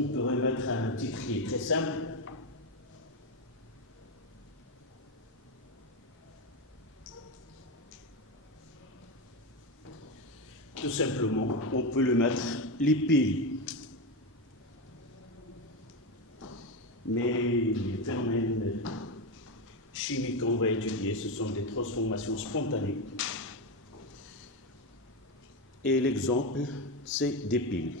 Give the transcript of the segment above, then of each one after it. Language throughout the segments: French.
on peut remettre un titre qui est très simple. Tout simplement, on peut le mettre les piles. Mais les phénomènes chimiques qu'on va étudier, ce sont des transformations spontanées. Et l'exemple, c'est des piles.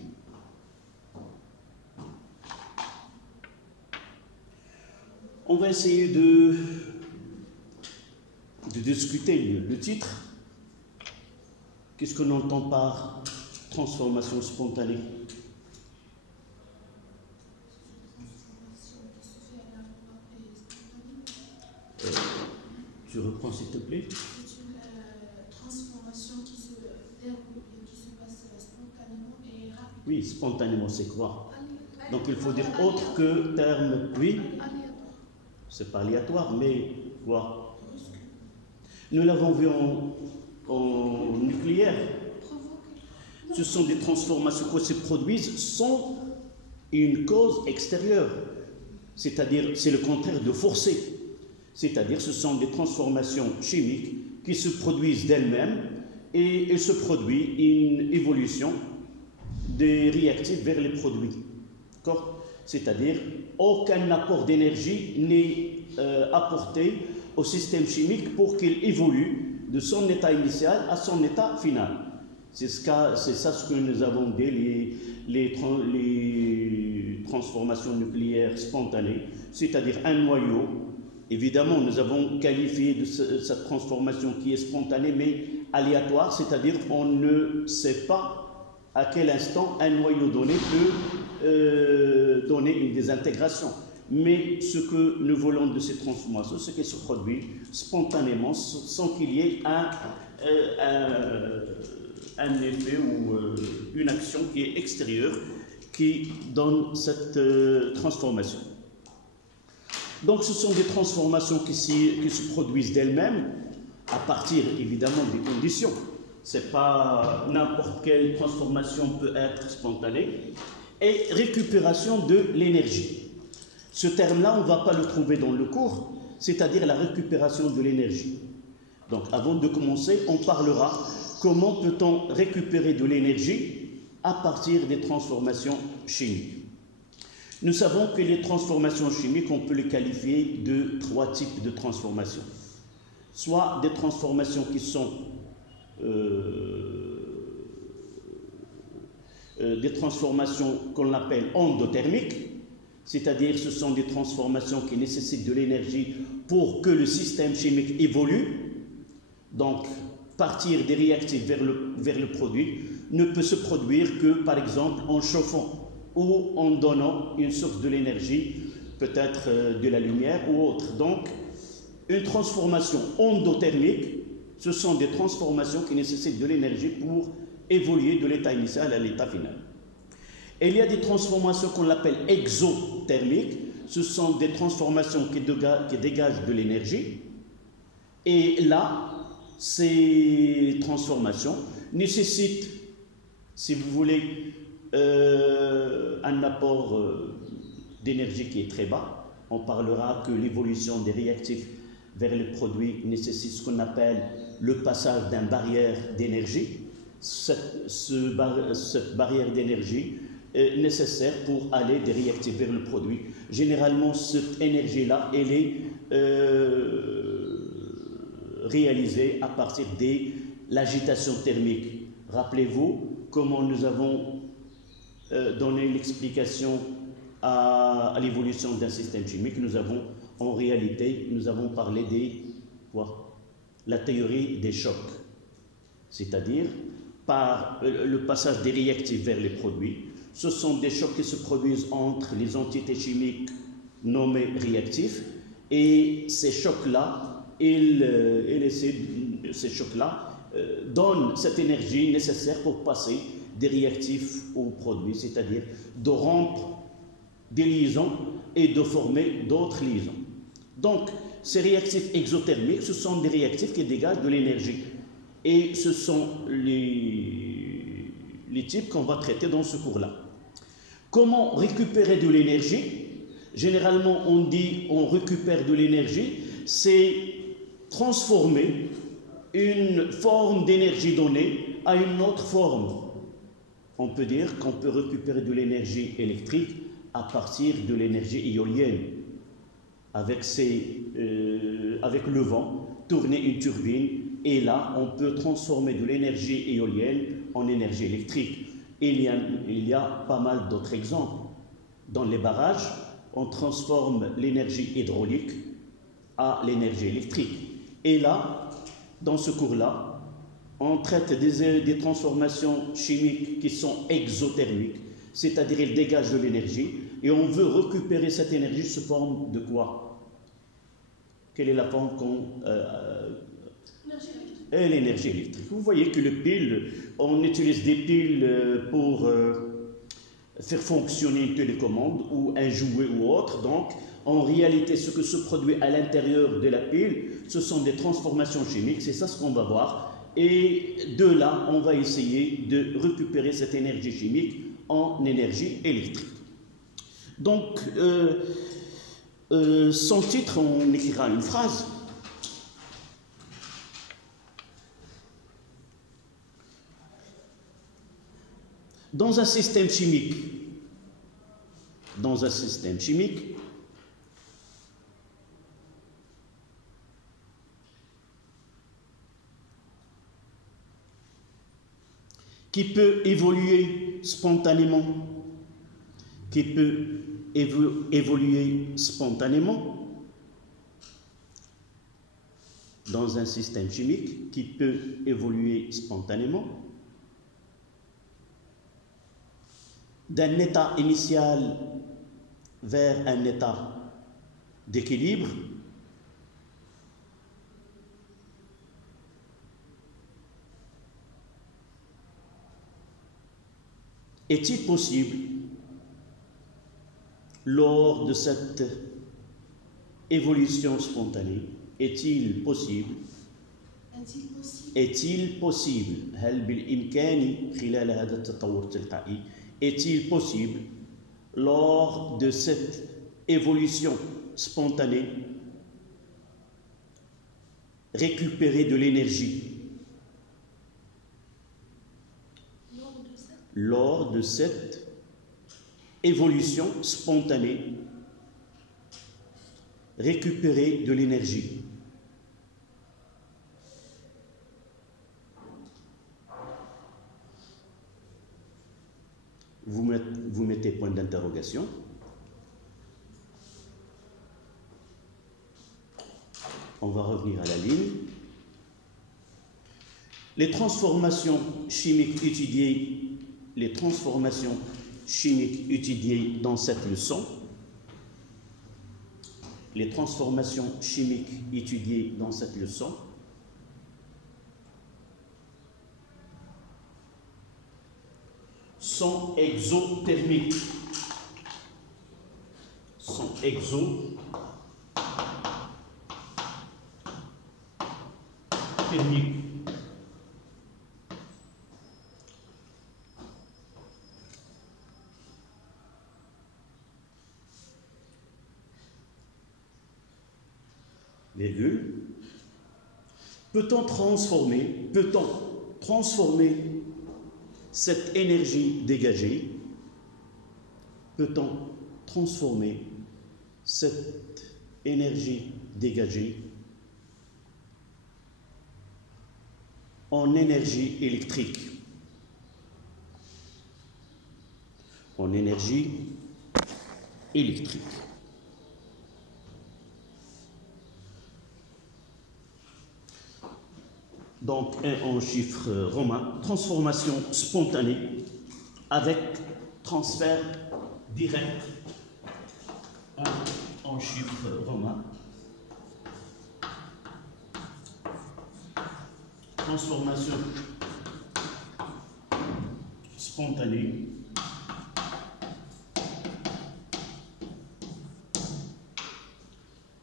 On va essayer de discuter le titre. Qu'est-ce qu'on entend par transformation spontanée? Tu reprends s'il te plaît. C'est une transformation qui se passe spontanément et rapidement. Oui, spontanément, c'est quoi? Donc il faut dire autre que terme, oui. C'est pas aléatoire, mais quoi? Nous l'avons vu en nucléaire. Ce sont des transformations qui se produisent sans une cause extérieure. C'est-à-dire, c'est le contraire de forcer. C'est-à-dire, ce sont des transformations chimiques qui se produisent d'elles-mêmes et il se produit une évolution des réactifs vers les produits. D'accord? C'est-à-dire, aucun apport d'énergie n'est apporté au système chimique pour qu'il évolue de son état initial à son état final. C'est ça ce que nous avons dit, les transformations nucléaires spontanées, c'est-à-dire un noyau. Évidemment, nous avons qualifié de cette transformation qui est spontanée, mais aléatoire, c'est-à-dire on ne sait pas à quel instant un noyau donné peut donner une désintégration. Mais ce que nous voulons de ces transformations, c'est qu'elles se produisent spontanément, sans qu'il y ait un effet ou une action qui est extérieure, qui donne cette transformation. Donc ce sont des transformations qui se produisent d'elles-mêmes, à partir évidemment des conditions. C'est pas n'importe quelle transformation peut être spontanée. Et récupération de l'énergie. Ce terme-là, on ne va pas le trouver dans le cours, c'est-à-dire la récupération de l'énergie. Donc avant de commencer, on parlera comment peut-on récupérer de l'énergie à partir des transformations chimiques. Nous savons que les transformations chimiques, on peut les qualifier de 3 types de transformations. Soit des transformations qui sont des transformations qu'on appelle endothermiques, c'est-à-dire ce sont des transformations qui nécessitent de l'énergie pour que le système chimique évolue. Donc, partir des réactifs vers le produit ne peut se produire que, par exemple, en chauffant ou en donnant une source de l'énergie, peut-être de la lumière ou autre. Donc, une transformation endothermique, ce sont des transformations qui nécessitent de l'énergie pour évoluer de l'état initial à l'état final. Et il y a des transformations qu'on appelle exothermiques, ce sont des transformations qui dégagent de l'énergie. Et là, ces transformations nécessitent, si vous voulez, un apport d'énergie qui est très bas. On parlera que l'évolution des réactifs vers les produits nécessite ce qu'on appelle le passage d'une barrière d'énergie. Cette barrière d'énergie est nécessaire pour aller des réactifs vers le produit. Généralement, cette énergie-là, elle est réalisée à partir de l'agitation thermique. Rappelez-vous comment nous avons donné l'explication à l'évolution d'un système chimique. En réalité, nous avons parlé la théorie des chocs, c'est-à-dire par le passage des réactifs vers les produits. Ce sont des chocs qui se produisent entre les entités chimiques nommées réactifs, et ces chocs-là, donnent cette énergie nécessaire pour passer des réactifs aux produits, c'est-à-dire de rompre des liaisons et de former d'autres liaisons. Donc, ces réactifs exothermiques, ce sont des réactifs qui dégagent de l'énergie. Et ce sont les types qu'on va traiter dans ce cours-là. Comment récupérer de l'énergie? Généralement, on dit on récupère de l'énergie, c'est transformer une forme d'énergie donnée à une autre forme. On peut dire qu'on peut récupérer de l'énergie électrique à partir de l'énergie éolienne. Avec le vent, tourner une turbine, et là, on peut transformer de l'énergie éolienne en énergie électrique. Il y a pas mal d'autres exemples. Dans les barrages, on transforme l'énergie hydraulique à l'énergie électrique. Et là, dans ce cours-là, on traite des transformations chimiques qui sont exothermiques, c'est-à-dire elles dégagent de l'énergie, et on veut récupérer cette énergie sous forme de quoi? Quelle est la forme qu'on... l'énergie électrique. Vous voyez que les piles, on utilise des piles pour faire fonctionner une télécommande ou un jouet ou autre. Donc, en réalité, ce que se produit à l'intérieur de la pile, ce sont des transformations chimiques. C'est ça ce qu'on va voir. Et de là, on va essayer de récupérer cette énergie chimique en énergie électrique. Donc, sans titre, on écrira une phrase. Dans un système chimique, qui peut évoluer spontanément, dans un système chimique qui peut évoluer spontanément, d'un état initial vers un état d'équilibre, est-il possible, lors de cette évolution spontanée, est-il possible est-il possible, lors de cette évolution spontanée, récupérer de l'énergie? Lors de cette évolution spontanée, récupérer de l'énergie. Vous mettez point d'interrogation. On va revenir à la ligne. Les transformations chimiques étudiées dans cette leçon, sont exothermiques. Virgule. Peut-on transformer cette énergie dégagée? Peut-on transformer cette énergie dégagée en énergie électrique? En énergie électrique. Donc, 1 en chiffre romain, transformation spontanée avec transfert direct. 1 en chiffre romain. Transformation spontanée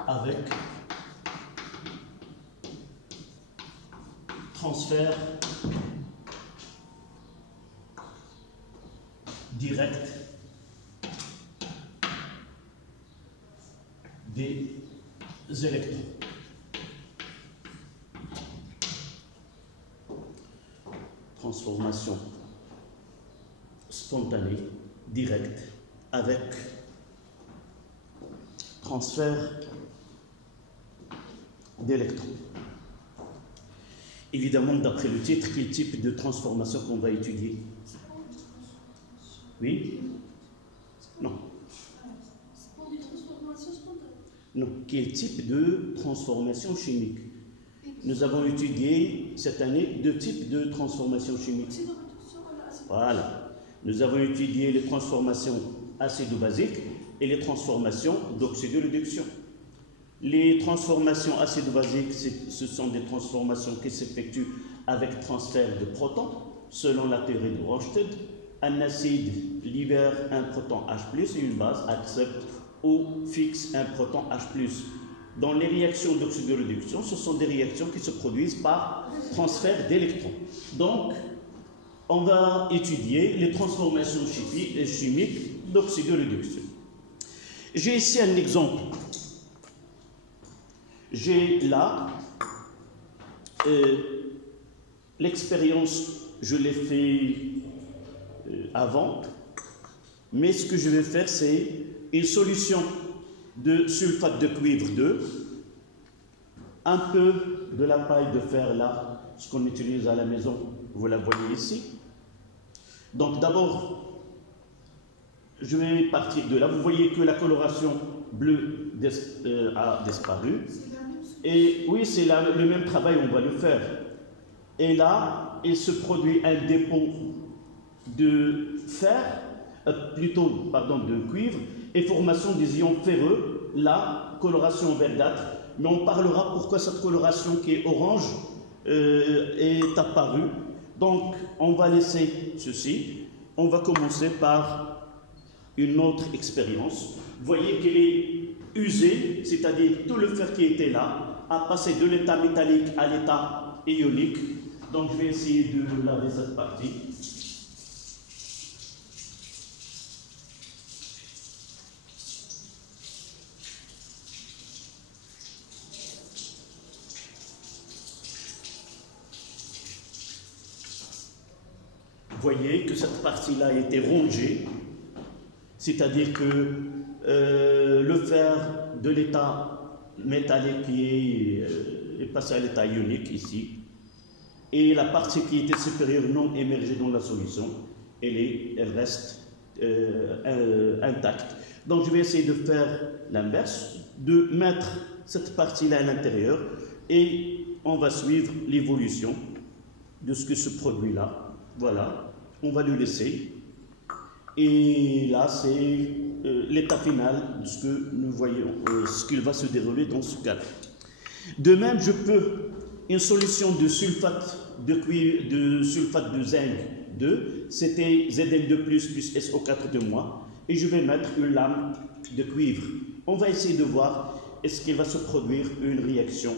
avec transfert direct électrons. Transformation spontanée, directe, avec transfert d'électrons. Évidemment, d'après le titre, quel type de transformation qu'on va étudier? Oui? Non. C'est pour des transformations spontanées. Non. Quel type de transformation chimique? Nous avons étudié cette année 2 types de transformations chimiques. Voilà. Nous avons étudié les transformations acido-basiques et les transformations d'oxydoréduction. Les transformations acido-basiques, ce sont des transformations qui s'effectuent avec transfert de protons, selon la théorie de Rørsted. Un acide libère un proton H+, et une base accepte ou fixe un proton H+. Dans les réactions d'oxydoréduction, ce sont des réactions qui se produisent par transfert d'électrons. Donc, on va étudier les transformations chimiques d'oxydoréduction. J'ai ici un exemple. J'ai là l'expérience, je l'ai fait avant, mais ce que je vais faire, c'est une solution de sulfate de cuivre 2, un peu de la paille de fer là, ce qu'on utilise à la maison, vous la voyez ici. Donc d'abord, je vais partir de là. Vous voyez que la coloration bleue a disparu. Et oui, c'est le même travail, on va le faire. Et là, il se produit un dépôt de fer, de cuivre, et formation des ions ferreux, la coloration verdâtre. Mais on parlera pourquoi cette coloration qui est orange est apparue. Donc, on va laisser ceci. On va commencer par une autre expérience. Vous voyez qu'elle est usée, c'est-à-dire tout le fer qui était là a passé de l'état métallique à l'état ionique. Donc, je vais essayer de laver cette partie. Vous voyez que cette partie-là a été rongée, c'est-à-dire que le fer de l'état métallique qui est passé à l'état ionique ici, et la partie qui était supérieure non émergée dans la solution, elle reste intacte. Donc je vais essayer de faire l'inverse, de mettre cette partie-là à l'intérieur, et on va suivre l'évolution de ce que ce produit-là. Voilà, on va le laisser. Et là, c'est l'état final de ce que nous voyons, ce qu'il va se dérouler dans ce cas. De même, je peux, une solution de sulfate de sulfate de zinc 2, c'était Zn2+, plus SO4 de moins, et je vais mettre une lame de cuivre. On va essayer de voir est-ce qu'il va se produire une réaction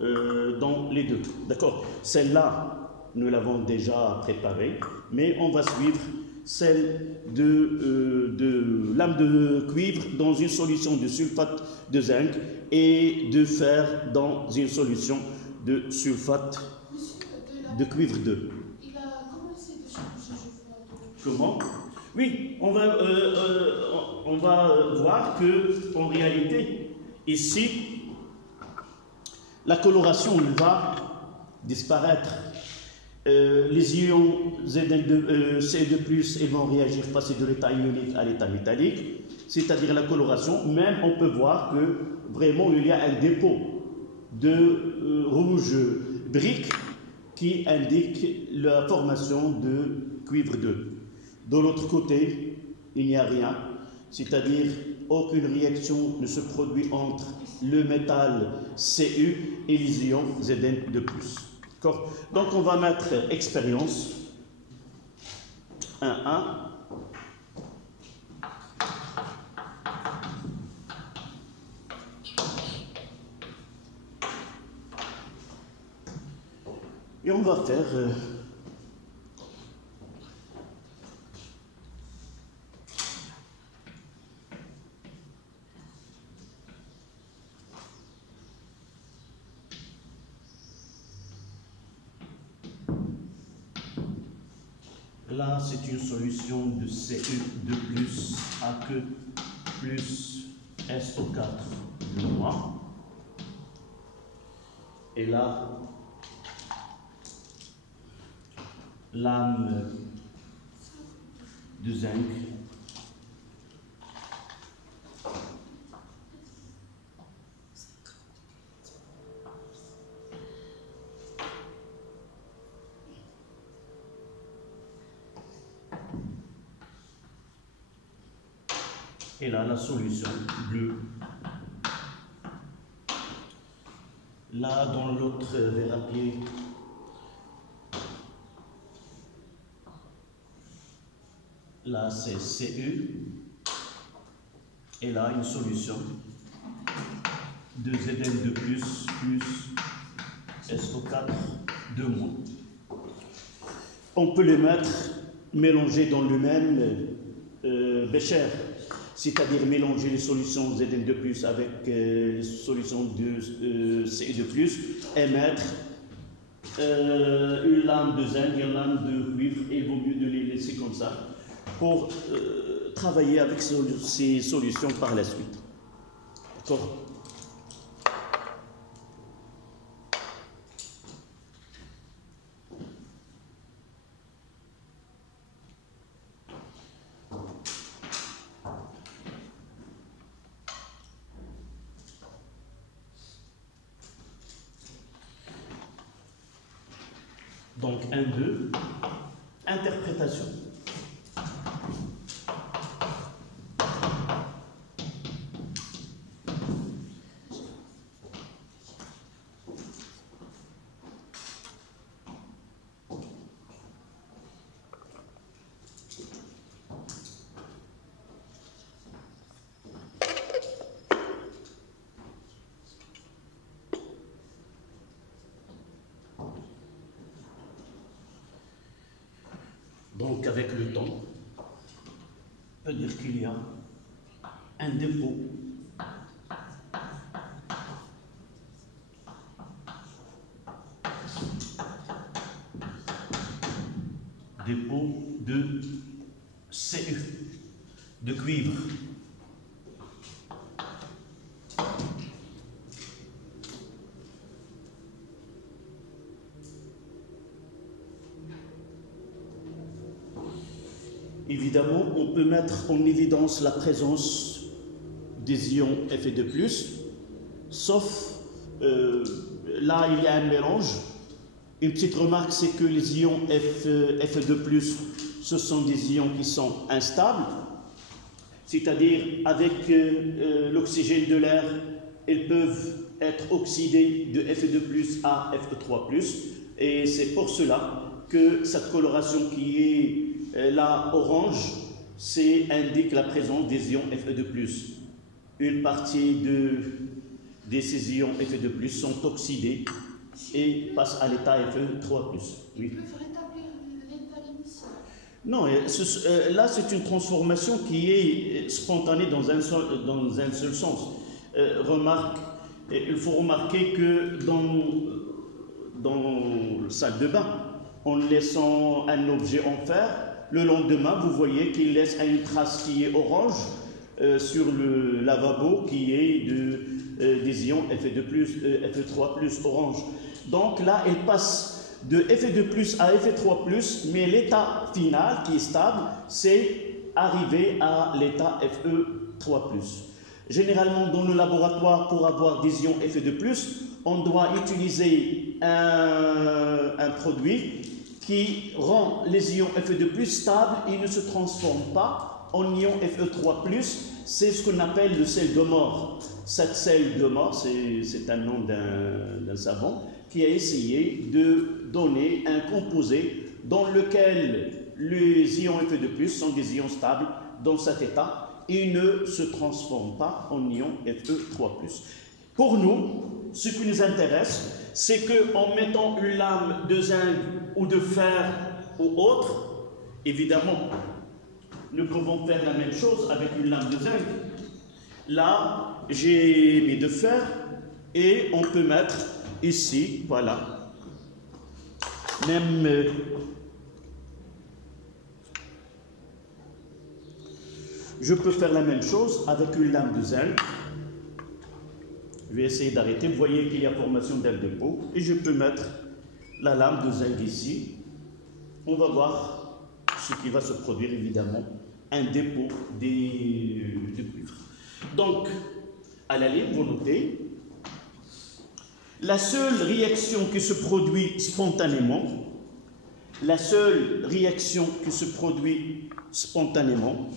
dans les deux. D'accord? Celle-là, nous l'avons déjà préparée, mais on va suivre celle de lame de cuivre dans une solution de sulfate de zinc et de fer dans une solution de sulfate de cuivre 2. Il a commencé de changer, je vois. Comment? Oui, on va voir que en réalité, ici, la coloration va disparaître. Les ions Ce2+, ils vont réagir, passer de l'état ionique à l'état métallique, c'est-à-dire la coloration. Même on peut voir que vraiment il y a un dépôt de rouge brique qui indique la formation de cuivre 2. De l'autre côté, il n'y a rien, c'est-à-dire aucune réaction ne se produit entre le métal Cu et les ions Zn2+. Donc on va mettre expérience 1.1. Et on va faire Là, c'est une solution de CE2 plus AQ plus SO4 de moins. Et là, lame de zinc. Et là, la solution bleue. Là, dans l'autre verre à pied, là, c'est CE. Et là, une solution de Zn2 plus SO4 de moins. On peut les mettre mélangés dans le même bécher. C'est-à-dire mélanger les solutions Zn2+, avec les solutions de Ce2+, et mettre une lame de zinc et une lame de cuivre, et il vaut mieux de les laisser comme ça, pour travailler avec ces solutions par la suite. D'accord ? Donc, 1, 2, interprétation. Donc, avec le temps, on peut dire qu'il y a un dépôt de CE, de cuivre. Évidemment, on peut mettre en évidence la présence des ions Fe2+, sauf là, il y a un mélange. Une petite remarque, c'est que les ions Fe2+, ce sont des ions qui sont instables, c'est-à-dire avec l'oxygène de l'air, ils peuvent être oxydés de Fe2+ à Fe3+, et c'est pour cela que cette coloration qui est là, orange, indique la présence des ions Fe2+. Une partie de ces ions Fe2+ sont oxydés et passent à l'état Fe3+. Oui. Ils peuvent rétablir l'état initial. Non, là c'est une transformation qui est spontanée dans un seul sens. Il faut remarquer que dans la salle de bain, en laissant un objet en fer, le lendemain, vous voyez qu'il laisse une trace qui est orange sur le lavabo qui est des ions Fe3+ orange. Donc là, il passe de Fe2+ à Fe3+, mais l'état final qui est stable, c'est arriver à l'état Fe3+. Généralement, dans le laboratoire, pour avoir des ions Fe2+, on doit utiliser un produit qui rend les ions Fe2+ stables et ne se transforment pas en ions Fe3+. C'est ce qu'on appelle le sel de mort. Cette sel de mort, c'est un nom d'un savant qui a essayé de donner un composé dans lequel les ions Fe2+ sont des ions stables dans cet état et ne se transforment pas en ions Fe3+. Pour nous, ce qui nous intéresse, c'est qu'en mettant une lame de zinc ou de fer ou autre, évidemment, nous pouvons faire la même chose avec une lame de zinc. Là, j'ai mis de fer et on peut mettre ici, voilà, même je peux faire la même chose avec une lame de zinc. Je vais essayer d'arrêter. Vous voyez qu'il y a formation d'un dépôt. Et je peux mettre la lame de zinc ici. On va voir ce qui va se produire, évidemment. Un dépôt de cuivre. Donc, à la ligne, vous notez, la seule réaction qui se produit spontanément, la seule réaction qui se produit spontanément,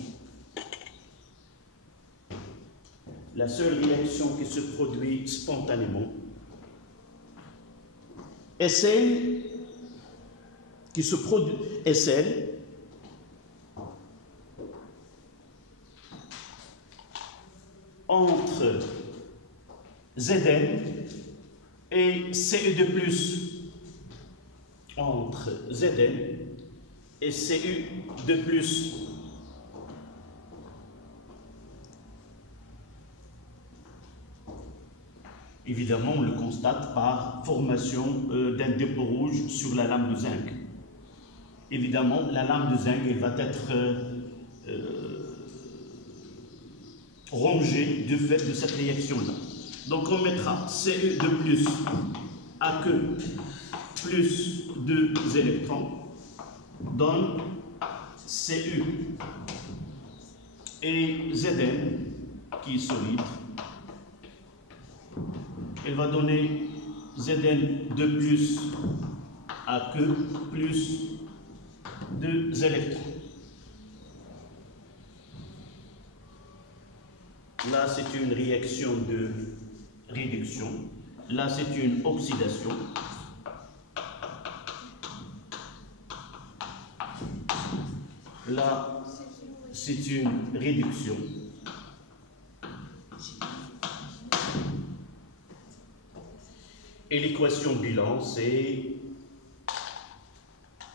la seule réaction qui se produit spontanément est celle qui se produit, est celle entre Zn et Cu2+, entre Zn et Cu2+. Évidemment, on le constate par formation d'un dépôt rouge sur la lame de zinc. Évidemment, la lame de zinc elle va être rongée du fait de cette réaction-là. Donc, on mettra Cu2+, Aq plus 2 électrons donne Cu. Et Zn, qui est solide, elle va donner Zn2+, Aq plus 2 électrons. Là, c'est une réaction de réduction. Là, c'est une oxydation. Là, c'est une réduction. Et l'équation bilan, c'est,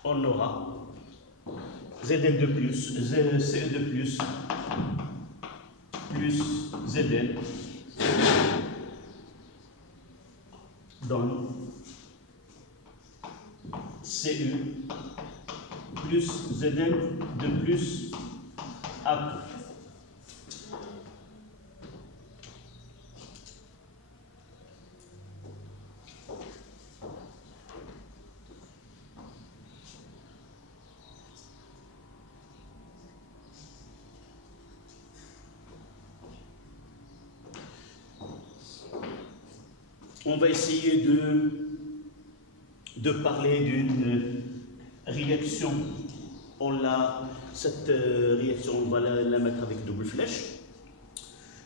on aura Zn2+, Ce2+, plus Zn donne Cu plus Zn2+ Aq. On va essayer de parler d'une réaction. Cette réaction, on va la mettre avec double flèche.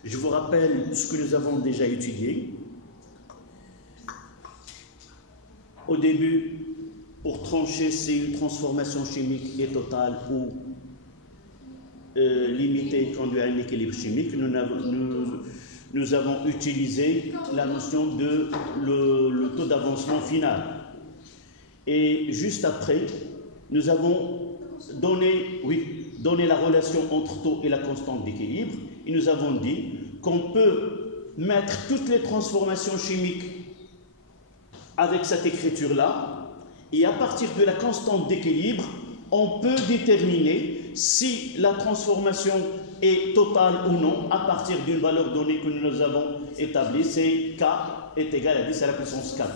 Je vous rappelle ce que nous avons déjà étudié. Au début, pour trancher si une transformation chimique est totale ou limitée conduit à un équilibre chimique, nous avons utilisé la notion de le taux d'avancement final. Et juste après, nous avons donné la relation entre taux et la constante d'équilibre. Et nous avons dit qu'on peut mettre toutes les transformations chimiques avec cette écriture-là. Et à partir de la constante d'équilibre, on peut déterminer si la transformation est totale ou non à partir d'une valeur donnée que nous avons établie, c'est K est égal à 10 à la puissance 4.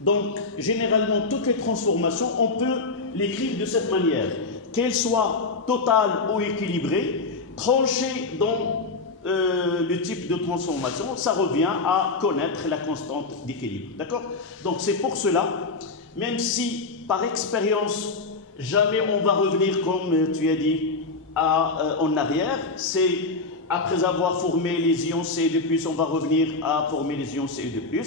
Donc, généralement, toutes les transformations, on peut l'écrire de cette manière. Qu'elles soient totales ou équilibrées, tranchées dans le type de transformation, ça revient à connaître la constante d'équilibre. D'accord? Donc, c'est pour cela, même si par expérience, jamais on va revenir, comme tu as dit, en arrière, c'est après avoir formé les ions Ce2+, on va revenir à former les ions Ce2+,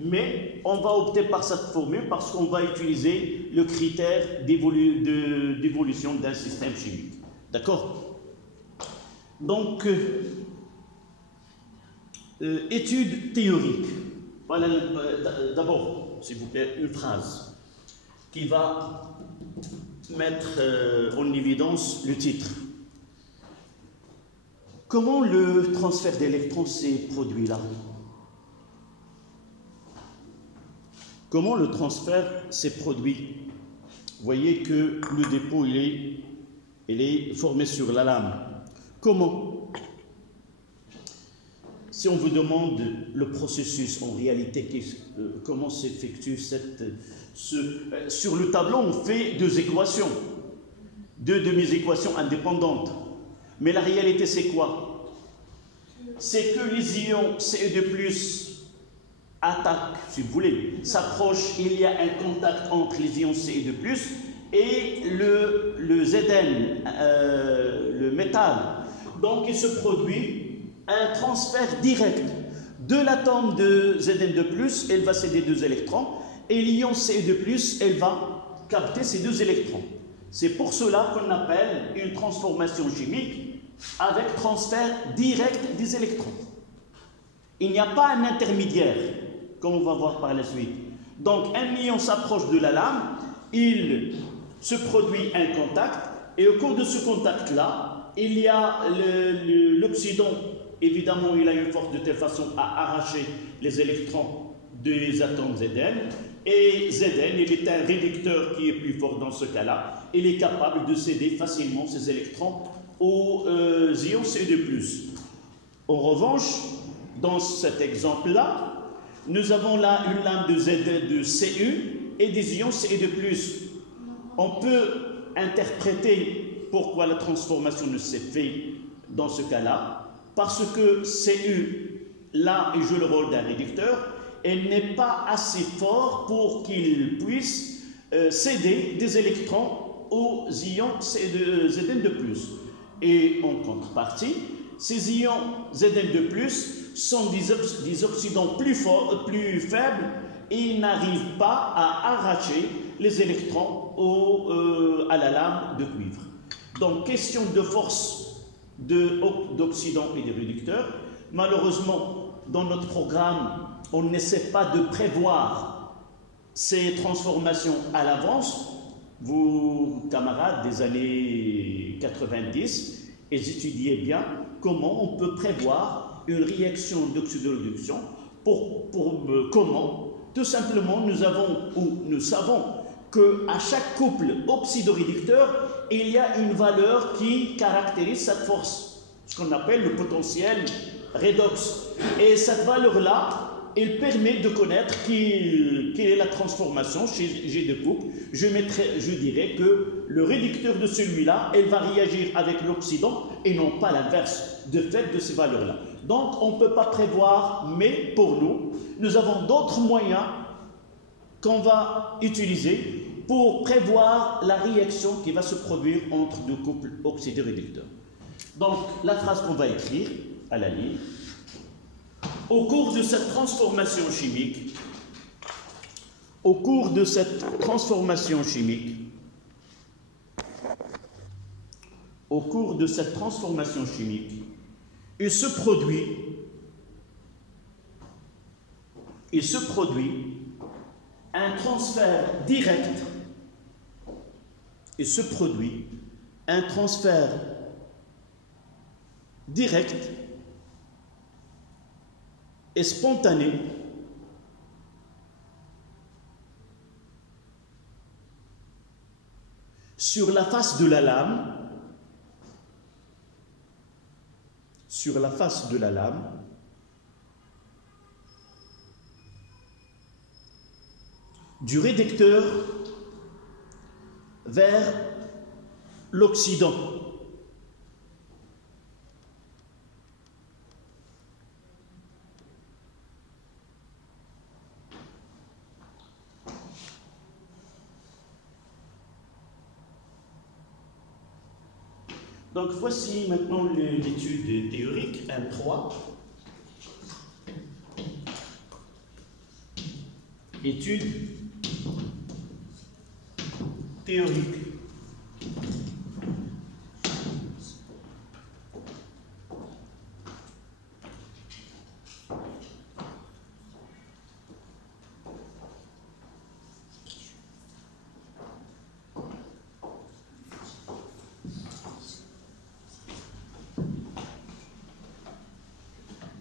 mais on va opter par cette formule parce qu'on va utiliser le critère d'évolution d'un système chimique. D'accord? Donc, étude théorique. Voilà, d'abord, s'il vous plaît, une phrase qui va mettre en évidence le titre. Comment le transfert d'électrons s'est produit là? Comment le transfert s'est produit? Vous voyez que le dépôt il est formé sur la lame. Comment? Si on vous demande le processus, en réalité, comment s'effectue sur le tableau, on fait deux équations, deux demi-équations indépendantes. Mais la réalité, c'est quoi? C'est que les ions Ce2+, attaquent, si vous voulez, s'approchent, il y a un contact entre les ions Ce2+, et le Zn, le métal. Donc, il se produit un transfert direct de l'atome de Zn2+, elle va céder 2 électrons, et l'ion Ce2+, elle va capter ces 2 électrons. C'est pour cela qu'on appelle une transformation chimique avec transfert direct des électrons. Il n'y a pas un intermédiaire, comme on va voir par la suite. Donc, un ion s'approche de la lame, il se produit un contact, et au cours de ce contact-là, il y a l'oxydant. Évidemment, il a une force de telle façon à arracher les électrons des atomes Zn. Et Zn, il est un réducteur qui est plus fort dans ce cas-là. Il est capable de céder facilement ces électrons aux ions Ce2+. En revanche, dans cet exemple-là, nous avons là une lame de Cu et des ions Ce2+. On peut interpréter pourquoi la transformation ne s'est faite dans ce cas-là. Parce que Cu, là, il joue le rôle d'un réducteur, elle n'est pas assez fort pour qu'il puisse céder des électrons aux ions Zn2+. Et en contrepartie, ces ions Zn2+, sont des oxydants plus faibles et ils n'arrivent pas à arracher les électrons à la lame de cuivre. Donc, question de force d'oxydants et de réducteurs. Malheureusement, dans notre programme, on n'essaie pas de prévoir ces transformations à l'avance. Vous, camarades des années 90, étudiez bien comment on peut prévoir une réaction d'oxydoréduction. Comment? Tout simplement, nous savons qu'à chaque couple oxydoréducteur, il y a une valeur qui caractérise cette force, ce qu'on appelle le potentiel redox. Et cette valeur-là, elle permet de connaître quelle est la transformation chez G2 couple. Je dirais que le réducteur de celui-là, elle va réagir avec l'oxydant et non pas l'inverse, de fait de ces valeurs-là. Donc, on ne peut pas prévoir, mais pour nous avons d'autres moyens qu'on va utiliser pour prévoir la réaction qui va se produire entre deux couples oxydoréducteurs. Donc, la phrase qu'on va écrire à la ligne, au cours de cette transformation chimique, il se produit un transfert direct et spontané sur la face de la lame, du réducteur vers l'oxydant. Donc voici maintenant l'étude théorique 1.3. Étude théorique.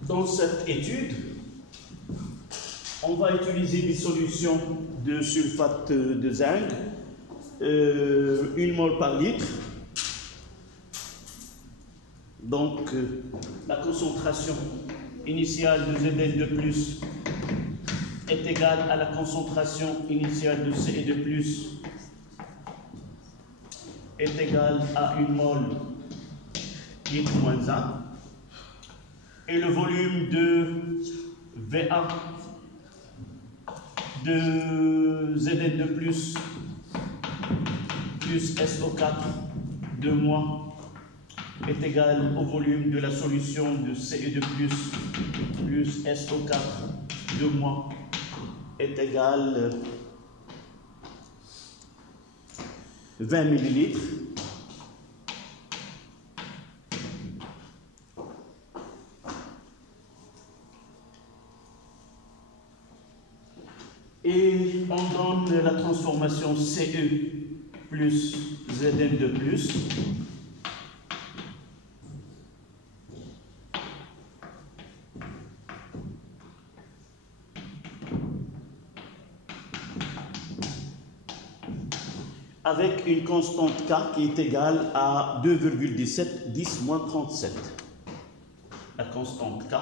Dans cette étude, on va utiliser des solutions de sulfate de zinc, 1 mol par litre. Donc, la concentration initiale de Zn de plus est égale à la concentration initiale de Ce de plus est égale à une mole qui est moins 1. Et le volume de Va de Zn de plus SO4 de moins est égal au volume de la solution de Ce de plus SO4 de moins est égal 20 ml. Et on donne la transformation Ce plus Zn de plus avec une constante K qui est égale à 2,17 10 moins 37. La constante K,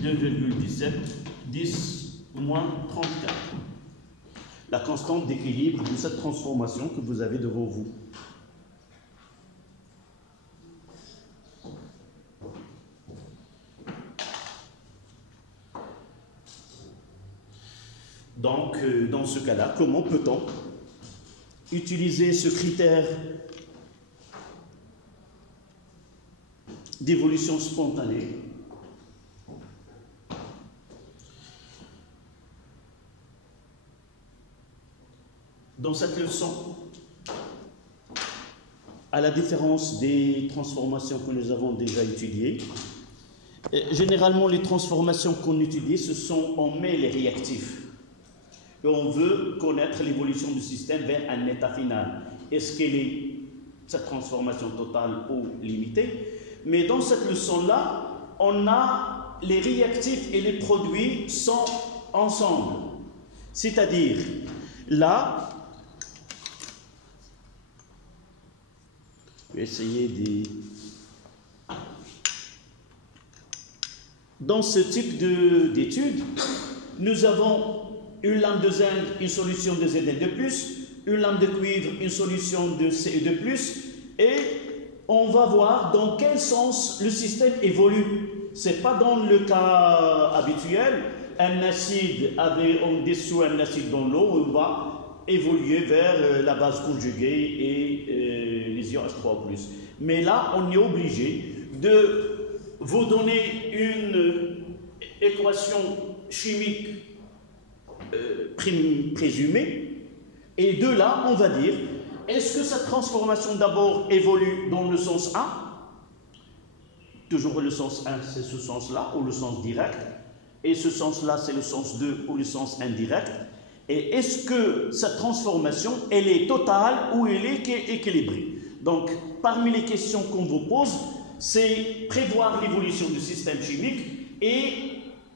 2,17 10 moins 34. La constante d'équilibre de cette transformation que vous avez devant vous. Donc, dans ce cas-là, comment peut-on utiliser ce critère d'évolution spontanée ? Dans cette leçon, à la différence des transformations que nous avons déjà étudiées, généralement les transformations qu'on étudie, ce sont, on met les réactifs. Et on veut connaître l'évolution du système vers un état final. Est-ce qu'elle est cette transformation totale ou limitée? Mais dans cette leçon-là, on a les réactifs et les produits sont ensemble. C'est-à-dire, là, je vais essayer de... Dans ce type d'étude, nous avons une lame de zinc, une solution de Zn de plus, une lame de cuivre, une solution de Ce de plus, et on va voir dans quel sens le système évolue. Ce n'est pas dans le cas habituel, un acide en dessous, un acide dans l'eau, on va évoluer vers la base conjuguée et les ions H3+. Mais là, on est obligé de vous donner une équation chimique présumée, et de là, on va dire, est-ce que cette transformation d'abord évolue dans le sens 1? Toujours le sens 1, c'est ce sens-là, ou le sens direct, et ce sens-là, c'est le sens 2, ou le sens indirect. Et est-ce que cette transformation, elle est totale ou elle est équilibrée? Donc, parmi les questions qu'on vous pose, c'est prévoir l'évolution du système chimique et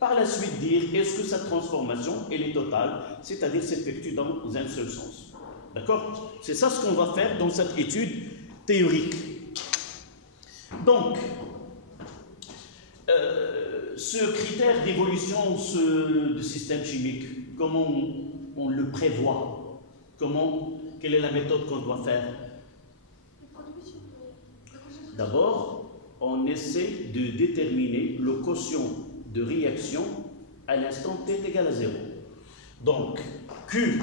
par la suite dire est-ce que cette transformation, elle est totale, c'est-à-dire s'effectue dans un seul sens. D'accord? C'est ça ce qu'on va faire dans cette étude théorique. Donc, ce critère d'évolution du système chimique, comment on le prévoit? Quelle est la méthode qu'on doit faire? D'abord, on essaie de déterminer le quotient de réaction à l'instant t est égal à 0. Donc, Q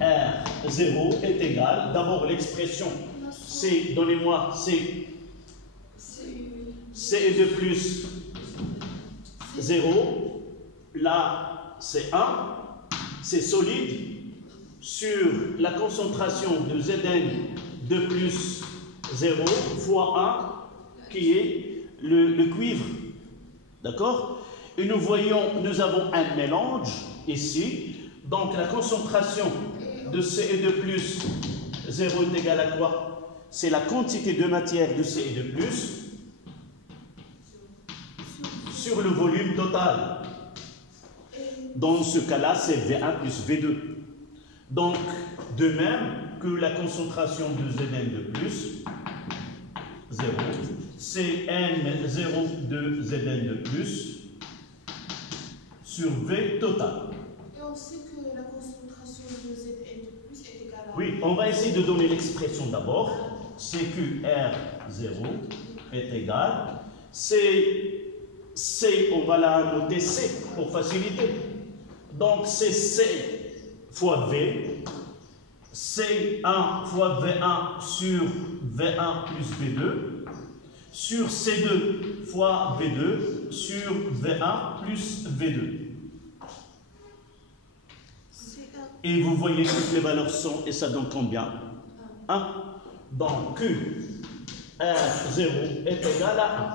R0 est égal, d'abord l'expression, c'est, donnez-moi, c'est C de plus 0, là c'est 1, c'est solide, sur la concentration de Zn de plus 0 fois 1, qui est le cuivre. D'accord? Et nous voyons, nous avons un mélange ici. Donc la concentration de Ce de plus 0 est égale à quoi? C'est la quantité de matière de Ce de plus sur le volume total. Dans ce cas-là, c'est V1 plus V2. Donc, de même que la concentration de Zn de plus 0, Cn0 de Zn de plus sur V total. Et on sait que la concentration de Zn de plus est égale à... Oui, on va essayer de donner l'expression d'abord. CQR0 est égal. C, on va la noter C pour faciliter. Donc c'est C fois V. C1 fois V1 sur V1 plus V2 sur C2 fois V2 sur V1 plus V2. Et vous voyez toutes les valeurs sont, et ça donne combien? 1. Donc Q R0 est égal à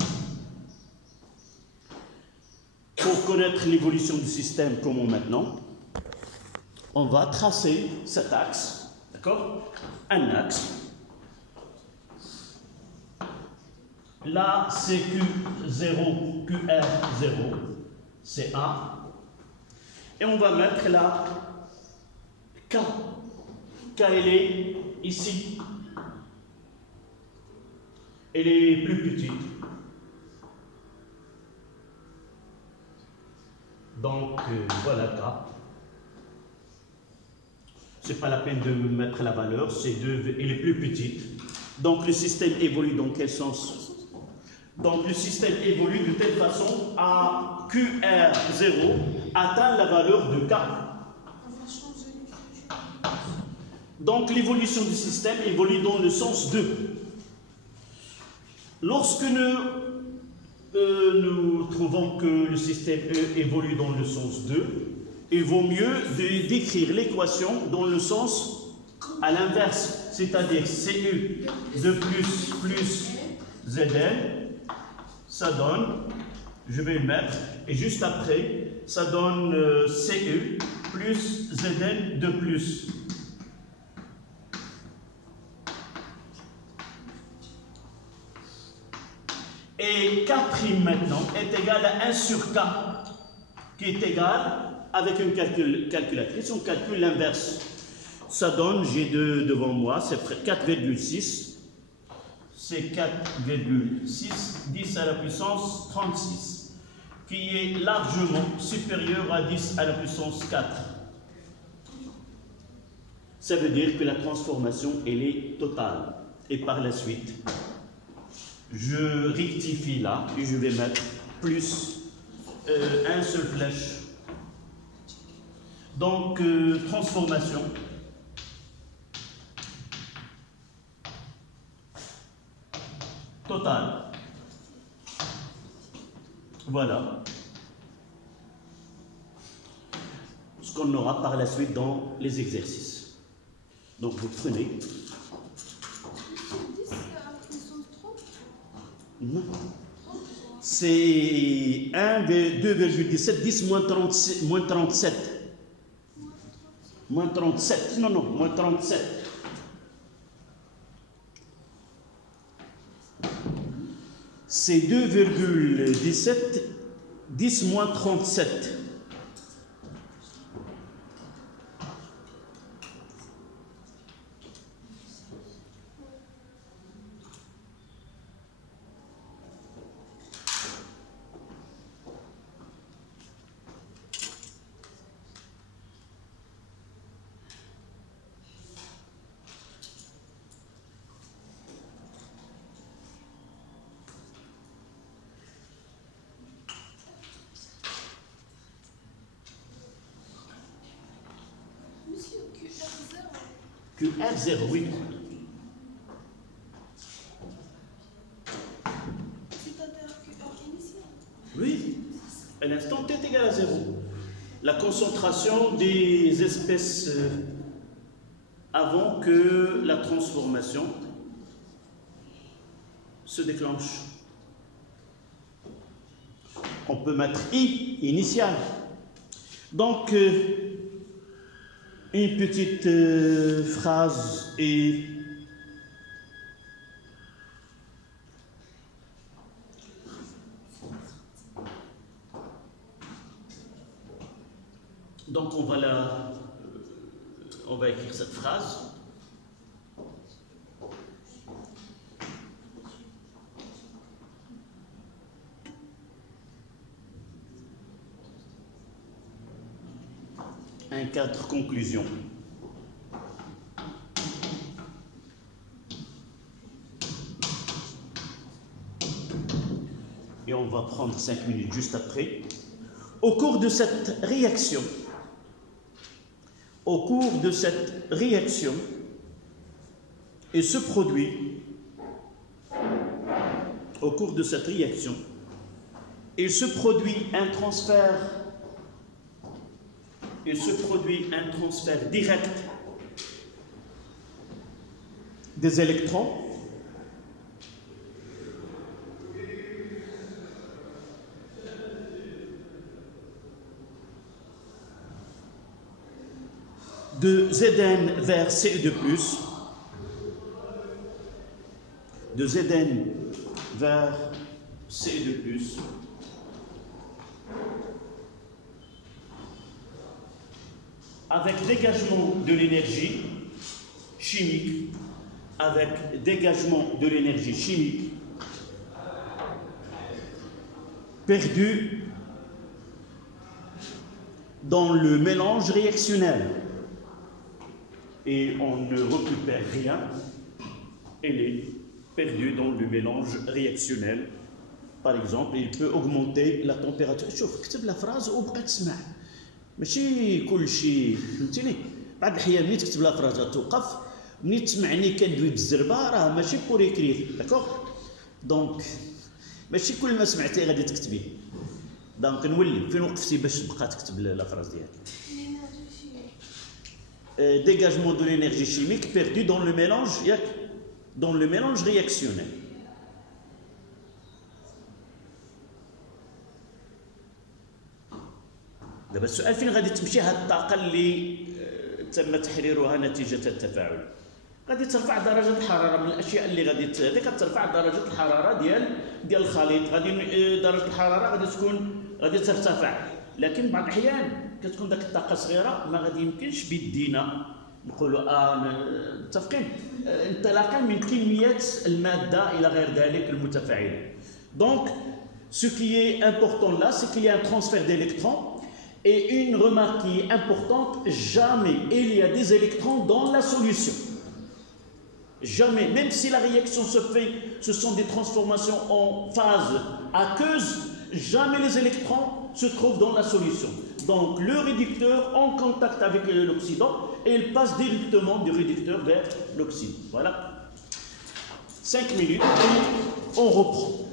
1. Pour connaître l'évolution du système, comment maintenant? On va tracer cet axe, d'accord? Un axe. Là, c'est Q0, QR0, c'est 1. Et on va mettre là K. K, elle est ici. Elle est plus petite. Donc, voilà K. C'est pas la peine de mettre la valeur, elle est plus petite. Donc, le système évolue dans quel sens? Donc, le système évolue de telle façon à QR0 atteint la valeur de K. Donc, l'évolution du système évolue dans le sens 2. Lorsque nous trouvons que le système évolue dans le sens 2, il vaut mieux d'écrire l'équation dans le sens à l'inverse, c'est-à-dire CU de plus Zn, ça donne, je vais le mettre, et juste après, ça donne CU plus Zn de plus. Et K' maintenant est égal à 1 sur K, qui est égal, avec une calculatrice, on calcule l'inverse. Ça donne, j'ai devant moi, c'est 4,6. C'est 4,6, 10 à la puissance 36, qui est largement supérieur à 10 à la puissance 4. Ça veut dire que la transformation, elle est totale. Et par la suite, je rectifie là et je vais mettre plus un seul flèche. Donc, transformation. Totale. Voilà. Ce qu'on aura par la suite dans les exercices. Donc, vous prenez. Non. C'est 2,17, 10 moins 37. Moins 37. Non, moins 37. C'est 2,17, 10 moins 37. QR0, oui. C'est-à-dire QR initial. Oui, à l'instant t est égal à 0. La concentration des espèces avant que la transformation se déclenche. On peut mettre I initial. Donc, une petite phrase et donc on va écrire cette phrase. un cadre conclusion. Et on va prendre 5 minutes juste après. Au cours de cette réaction, il se produit un transfert direct des électrons de Zn vers Ce2+, avec dégagement de l'énergie chimique, perdue dans le mélange réactionnel. Et on ne récupère rien, elle est perdue dans le mélange réactionnel. Par exemple, il peut augmenter la température. شوف كتب la phrase وبقى تسمع ماشي كل شيء فهمتيني. بعض الأحيان ملي تكتب لا phrase توقف، ملي تسمعني كندوي بالزربه راه ماشي بور écrire، داكوغ. دونك ماشي كل ما سمعتي غادي تكتبيه. دونك نولي فين وقفتي باش تبقى تكتب لا phrase ديالك. Dégagement de l'énergie chimique perdue dans le mélange réactionnel. دابا السؤال فين غادي تمشي هاد الطاقة اللي تم تحريرها نتيجة التفاعل؟ غادي ترفع درجة الحرارة. من الأشياء اللي غادي ترفع درجة الحرارة ديال الخليط. غادي درجة الحرارة غادي ترتفع، لكن بعض الأحيان كتكون داك الطاقة صغيرة ما غادي يمكنش بيدينا نقولوا متفقين انطلاقا من كمية المادة إلى غير ذلك المتفاعلة. Donc, ce qui est important là, c'est qu'il y a un transfert d'électrons. Et une remarque qui est importante, jamais il y a des électrons dans la solution. Jamais, même si la réaction se fait, ce sont des transformations en phase aqueuse, jamais les électrons se trouvent dans la solution. Donc le réducteur en contact avec l'oxydant et il passe directement du réducteur vers l'oxyde. Voilà. 5 minutes et on reprend.